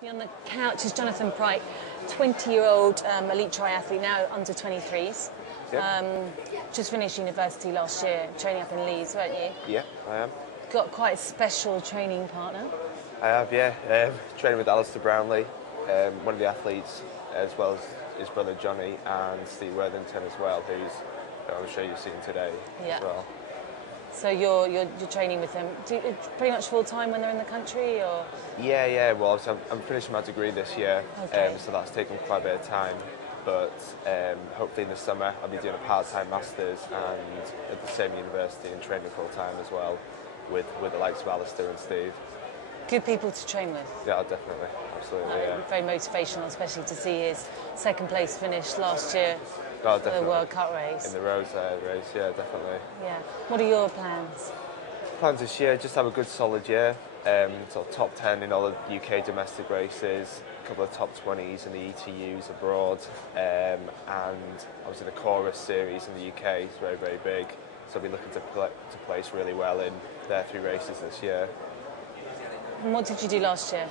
Me on the couch is Jonathan Bright, 20-year-old elite triathlete, now under 23s. Yep. Just finished university last year, training up in Leeds, weren't you? Yeah, I am. Got quite a special training partner. I have, yeah. Training with Alistair Brownlee, one of the athletes, as well as his brother Johnny and Steve Worthington as well, who I'm sure you've seen today as well. So you're training with them pretty much full time when they're in the country, or? Yeah. Well, I'm finishing my degree this year, Okay. so that's taken quite a bit of time. But hopefully in the summer I'll be doing a part-time masters and at the same university and training full time as well with the likes of Alistair and Steve. Good people to train with. Yeah, definitely, absolutely. Yeah. Very motivational, especially to see his second place finish last year. Oh, the World Cup race. In the Rose race, yeah, definitely. Yeah. What are your plans? Plans this year, just have a good solid year. Sort of top 10 in all the UK domestic races, a couple of top 20s in the ETUs abroad, and obviously the Chorus series in the UK is very, very big. So I'll be looking to place really well in their 3 races this year. And what did you do last year?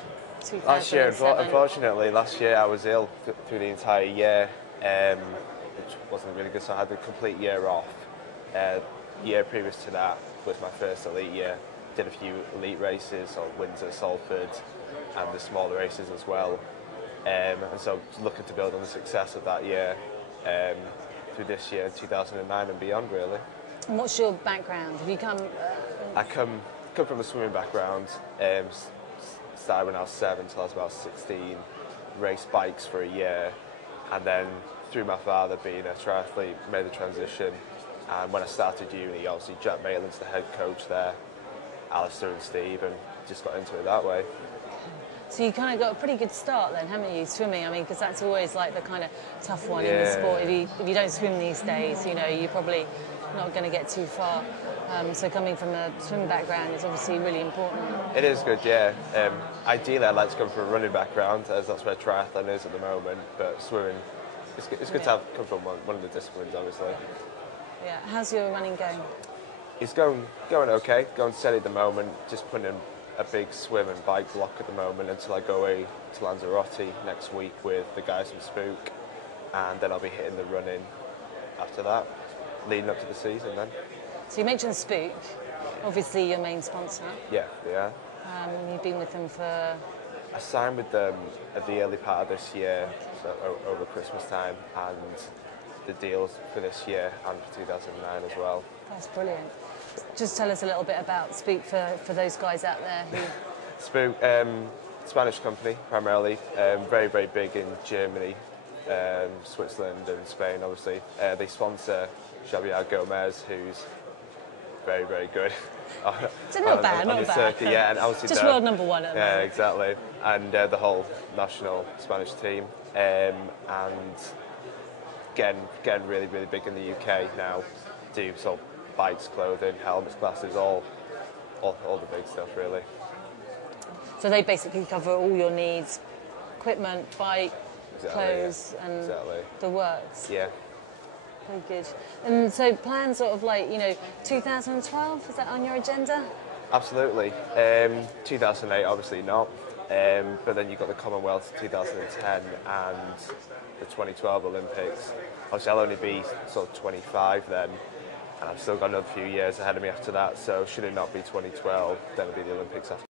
Last year, unfortunately, I was ill through the entire year, which wasn't really good, so I had a complete year off. Year previous to that was my first elite year. Did a few elite races, so Windsor, Salford, and the smaller races as well. And so looking to build on the success of that year through this year, 2009 and beyond, really. And what's your background? Have you come? I come from a swimming background. Started when I was 7 until I was about 16. Raced bikes for a year, and then through my father being a triathlete, made the transition. And when I started uni, obviously Jack Maitland's the head coach there, Alistair and Steve, and just got into it that way. So you kind of got a pretty good start then, haven't you, swimming? I mean, because that's always like the kind of tough one in the sport. If you don't swim these days, you know, you're probably not going to get too far. So coming from a swimming background is obviously really important. It is good, yeah. Ideally, I'd like to come from a running background, as that's where triathlon is at the moment. But swimming, it's good to come from one of the disciplines, obviously. Yeah. How's your running going? It's going okay. Going steady at the moment. Just putting in a big swim and bike block at the moment until I go away to Lanzarote next week with the guys from Spook, and then I'll be hitting the running after that, leading up to the season then. So you mentioned Spook, obviously your main sponsor. Yeah, they are. You've been with them for... I signed with them at the early part of this year, so over Christmas time, and the deals for this year and for 2009 as well. That's brilliant. Just tell us a little bit about Spook for those guys out there who... Spook, Spanish company primarily, very, very big in Germany, Switzerland and Spain, obviously. They sponsor Xavier Gomez, who's very, very good. So not bad. Circuit, yeah, and obviously just world number 1 at the moment. Yeah, exactly. And the whole national Spanish team, and getting really, really big in the UK now. Do sort of bikes, clothing, helmets, glasses, all the big stuff, really. So they basically cover all your needs: equipment, bike, clothes, and the works. Yeah. Very good. And so plans sort of like, 2012, is that on your agenda? Absolutely. 2008, obviously not. But then you've got the Commonwealth 2010 and the 2012 Olympics. Obviously, I'll only be sort of 25 then, and I've still got another few years ahead of me after that. So should it not be 2012, then it'll be the Olympics after.